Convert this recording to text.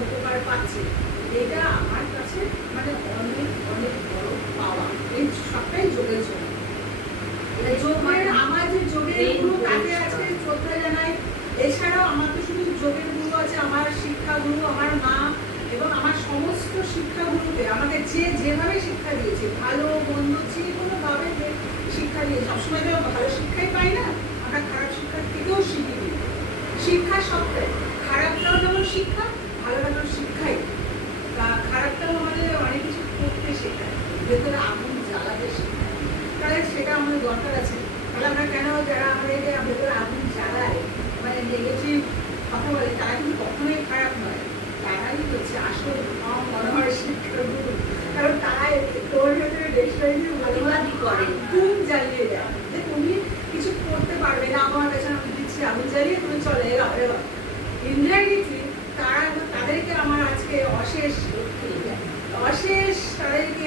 উপকার পাচ্ছে, এটা আমার কাছে মানে অনেক অনেক বড় পাওয়া। এই সবটাই যোগের জন্য। যোগের আমার যে যোগের গুরু তাকে আজকে শ্রদ্ধা জানাই। এছাড়াও আমার তো শুধু যোগের গুরু আছে, আমার শিক্ষা গুরু আমার মা এবং আমার সমস্ত শিক্ষা গুরুকে আমাকে যে যেভাবে শিক্ষা দিয়েছে, ভালো মন্দ যে কোনো ভাবে শিক্ষা দিয়েছে। সবসময় তো ভালো শিক্ষাই পাই না, আমরা খারাপ শিক্ষার থেকেও শিখি। শিক্ষা সবটাই, খারাপটাও যেমন শিক্ষা, ভালোটাও শিক্ষাই। খারাপটাও আমাদের অনেক কিছু করতে শেখায়, ভেতরে আগুন জ্বালাতে শেখায়। তাহলে সেটা আমাদের দরকার আছে। তাহলে আমরা কেন যারা আমাদের ভেতরে আগুন জ্বালায়, মানে নেগেটিভ কথা বলে, তারা কিন্তু কখনোই খারাপ নয়। তারাই হচ্ছে আসল মনোহর শিক্ষাগুরু। কারণ তারা তোর ভেতরে দেশটাকে ভালোবাদি করে, ঘুম জ্বালিয়ে দেয় যে তুমি কিছু করতে পারবে না, আমার কাছে আমি দিচ্ছি আগুন জ্বালিয়ে তুমি চলে এলো। ইনডাইরেক্টলি তাদেরকে আমার আজকে অশেষ তাদেরকে